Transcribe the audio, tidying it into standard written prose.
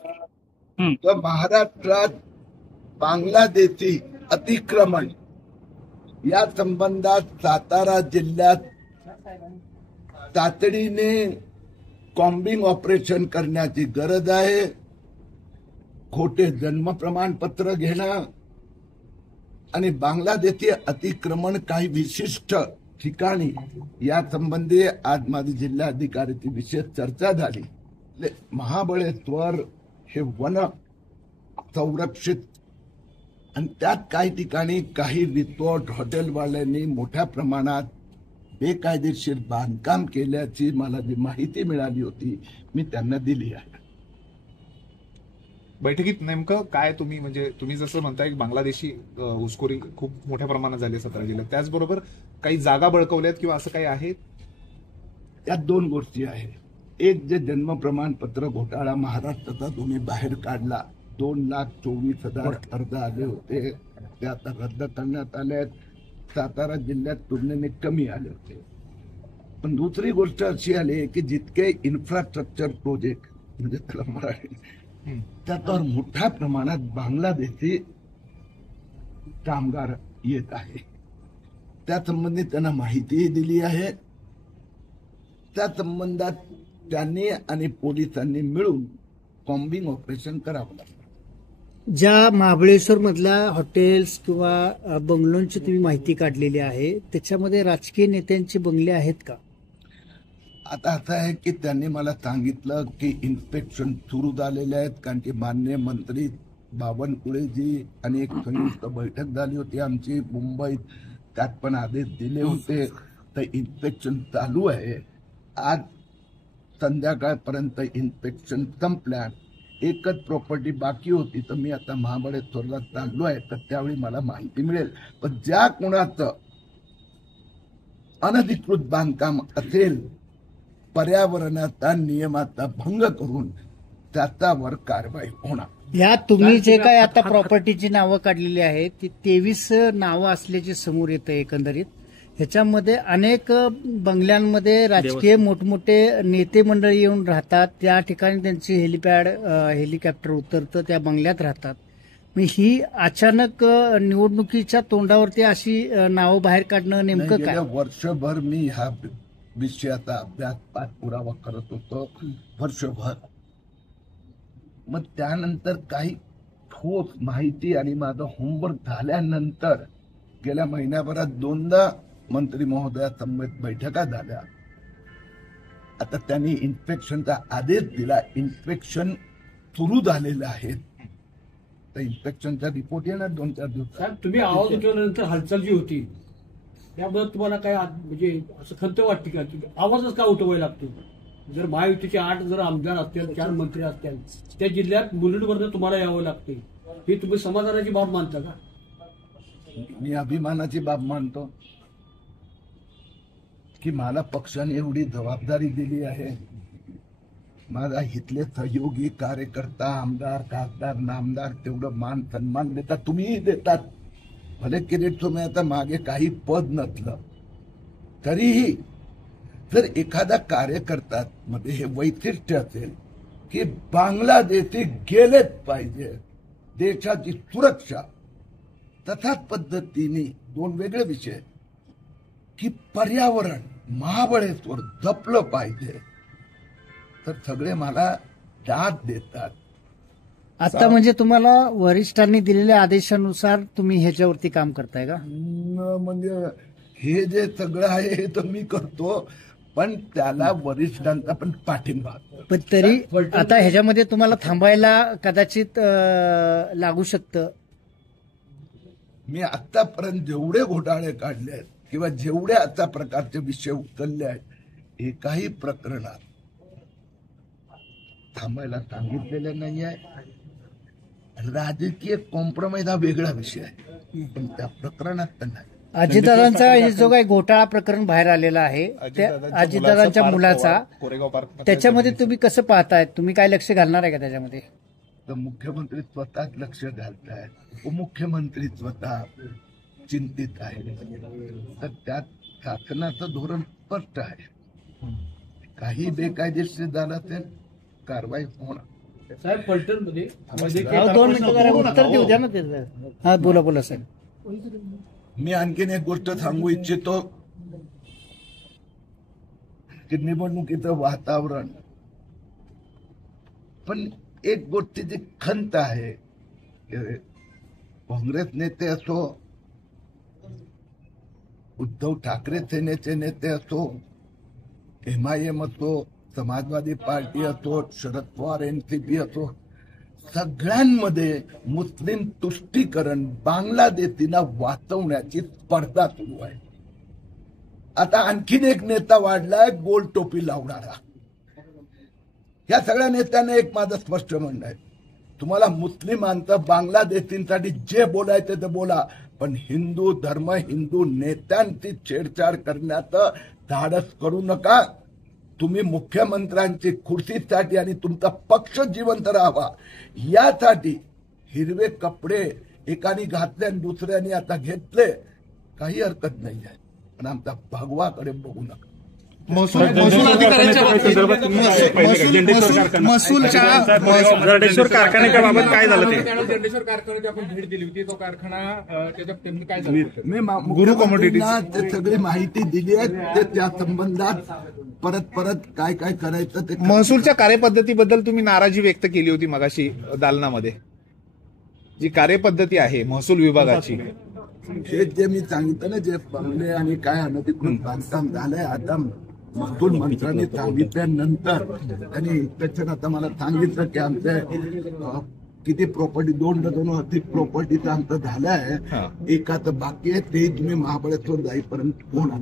तर महाराष्ट्रात बांगलादेशी अतिक्रमण या संबंधात सातारा जिल्ह्यात तातडीने कॉम्बिंग ऑपरेशन करण्याची गरज आहे. खोटे जन्म प्रमाणपत्र घेणं आणि बांगलादेशी अतिक्रमण काही विशिष्ट ठिकाणी या संबंधी आज माझी जिल्हाधिकाऱ्याची विशेष चर्चा झाली. महाबळेश्वर हे वन संरक्षित आणि त्यात काही ठिकाणी काही रिसॉर्ट हॉटेलवाल्यांनी मोठ्या प्रमाणात बेकायदेशीर बांधकाम केल्याची मला जी माहिती मिळाली होती मी त्यांना दिली आहे. बैठकीत नेमकं काय तुम्ही जसं म्हणताय की बांगलादेशी घुसखोरी खूप मोठ्या प्रमाणात झाली सातारा जिल्ह्यात, त्याचबरोबर काही जागा बळकवल्यात किंवा असं काही आहे? त्यात दोन गोष्टी आहेत. एक जे जन्म प्रमाणपत्र घोटाळा महाराष्ट्राचा तुम्ही बाहेर काढला, 2,24,000 अर्ज आले होते ते आता रद्द करण्यात आले. सातारा जिल्ह्यात तुलनेने कमी आले होते. पण दुसरी गोष्ट अशी आली की जितके इन्फ्रास्ट्रक्चर प्रोजेक्ट म्हणजे त्याला मराठी त्याच्यावर मोठ्या प्रमाणात बांगलादेशी कामगार येत आहे. त्या संबंधी त्यांना माहितीही दिली आहे. त्या संबंधात त्यांनी आणि पोलिसांनी मिळून कॉम्बिंग ऑपरेशन करावं लागतं. ज्या महाबळेश्वर मधल्या हॉटेल्स किंवा बंगलोंची तुम्ही माहिती काढलेली आहे त्याच्यामध्ये राजकीय नेत्यांचे बंगले आहेत का? आता असं आहे की त्यांनी मला सांगितलं की इन्स्पेक्शन सुरू झालेले आहेत, कारण की माननीय मंत्री बावनकुळेजी आणि एक संयुक्त बैठक झाली होती आमची मुंबईत, त्यात पण आदेश दिले होते. तर इन्स्पेक्शन चालू आहे. आज संध्याकाळपर्यंत इन्स्पेक्शन संपल्या. एकच प्रॉपर्टी बाकी होती, तर मी आता महाबळेश्वरला चाललो आहे, तर त्यावेळी मला माहिती मिळेल. पण ज्या कोणाचं अनधिकृत बांधकाम असेल पर्यावरणाचा नियमाचा भंग करून त्याच्यावर कारवाई होणार. या तुम्ही जे काय आता प्रॉपर्टीची नावं काढलेली आहेत ती 23 नावं असल्याचे समोर येतं. एकंदरीत ह्याच्यामध्ये अनेक बंगल्यांमध्ये राजकीय मोठमोठे नेते मंडळी येऊन राहतात. त्या ठिकाणी त्यांची हेलिकॉप्टर उतरतं, त्या बंगल्यात राहतात. मग ही अचानक निवडणुकीच्या तोंडावरती अशी नावं बाहेर काढणं नेमकं काय? वर्षभर मी ह्या विषयाचा अभ्यास पाठपुरावा करत होतो, वर्षभर. मग त्यानंतर काही ठोस माहिती आणि माझं होमवर्क झाल्यानंतर गेल्या महिन्याभरात 2दा मंत्री महोदयासमवेत बैठका झाल्या. आता त्यांनी इन्स्पेक्शनचा आदेश दिला. इन्स्पेक्शन सुरू झालेलं आहे. तर इन्स्पेक्शनचा रिपोर्ट येणार 2-4 दिवसात. तुम्ही आवाज उठवल्यानंतर हालचाल जी होती त्याबद्दल तुम्हाला काय म्हणजे असं खंत वाटते का? आवाजच का उठवायला लागतो? जर महायुतीचे 8 जर आमदार असतील, 4 मंत्री असतील, त्या जिल्ह्यात बुलेटवरनं तुम्हाला यावं लागते, ही तुम्ही समाधानाची बाब मानता का? मी अभिमानाची बाब मानतो की मला पक्षाने एवढी जबाबदारी दिली आहे. माझा इथले सहयोगी कार्यकर्ता, आमदार, खासदार, नामदार तेवढं मान सन्मान देतात, तुम्हीही देतात. भले किरीट तुम्ही आता मागे काही पद नसलं तरीही जर एखादा कार्यकर्ता मध्ये हे वैशिष्ट्य असेल की बांगलादेशी गेलेच पाहिजे, देशाची सुरक्षा, तशाच पद्धतीने 2 वेगळे विषय की पर्यावरण महाबळेश्वर जपलं पाहिजे, तर सगळे मला दाद देतात. आता म्हणजे तुम्हाला वरिष्ठांनी दिलेल्या आदेशानुसार तुम्ही ह्याच्यावरती काम करताय का? म्हणजे हे जे सगळं आहे हे तर मी करतो, पण त्याला वरिष्ठांचा पण पाठिंबा. पण तरी आता ह्याच्यामध्ये तुम्हाला थांबायला कदाचित लागू शकतं. मी आतापर्यंत जेवढे घोटाळे काढले आहेत किंवा जेवढे आता प्रकारचे विषय उचलले आहेत, एकाही प्रकरणात थांबायला सांगितलेलं नाही आहे. राजकीय कॉम्प्रोमाइज हा वेगळा विषय आहे, पण त्या प्रकरणात तर नाही. अजितदादांचा जो काही घोटाळा प्रकरण बाहेर आलेला आहे, अजितदादांच्या मुलाचा, त्याच्यामध्ये तुम्ही कसं पाहताय? तुम्ही काय लक्ष घालणार आहे का त्याच्यामध्ये? तर मुख्यमंत्री स्वतःच लक्ष घालतायत, उपमुख्यमंत्री स्वतः चिंतित आहे. तर त्यात शासनाचं धोरण स्पष्ट आहे. काही बेकायदेशीर झालं असेल कारवाई होणार. साहेब पलटणमध्ये अहो, 2 मिनिटं जरा उत्तर देऊ द्या ना त्याचं. हा बोला साहेब. मी आणखीन एक गोष्ट सांगू इच्छितो की निवडणुकीचं वातावरण, पण एक गोष्टीची खंत आहे, काँग्रेस नेते असो, उद्धव ठाकरे सेनेचे नेते असो, MIM असो, समाजवादी पार्टी असो, शरद पवार NCP असो, सगळ्यांमध्ये मुस्लिम तुष्टीकरण, बांगलादेशींना वाचवण्याची स्पर्धा सुरू आहे. आता आणखीन एक नेता वाढलाय गोल टोपी लावणारा. या सगळ्या नेत्यांना एक माझं स्पष्ट म्हणणं आहे, तुम्हाला मुस्लिमांचं, बांगलादेशींसाठी जे बोलायचं ते बोला, पण हिंदू धर्म, हिंदू नेत्यांची छेडछाड करण्याचं धाडस करू नका. तुम्ही मुख्यमंत्र्यांची खुर्चीसाठी आणि तुमचा पक्ष जिवंत राहावा यासाठी हिरवे कपडे एकाने घातले आणि दुसऱ्याने आता घेतले, काही हरकत नाही आहे, पण आमचा भगवाकडे बघू नका. महसूल अधिकाऱ्यांच्या जरडेश्वर कारखान्याच्या बाबत काय झालं ते? जरडेश्वर कारखान्याची आपण भेट दिली होती, तो कारखाना त्याच्यात त्यांनी काय झालं? मी मुख्यमंत्र्यांना ते सगळी माहिती दिली आहे, ते त्या संबंधात परत काय करायचं ते. महसूलच्या कार्यपद्धतीबद्दल तुम्ही नाराजी व्यक्त केली होती मगाशी दालनामध्ये. जी कार्यपद्धती आहे महसूल विभागाची, हे जे मी सांगितलं ना, जे बंगले आणि काय अनधिकृत बांधकाम झालंय, आता महसूल मंत्र्यांनी सांगितल्यानंतर त्यांनी इन्स्पेक्शन आता मला सांगितलं की आमचे किती प्रॉपर्टी, 2 डझन अधिक प्रॉपर्टीचं आमचं झालं आहे, एकाच बाकी आहे, ते तुम्ही महाबळेश्वर जाईपर्यंत होणार.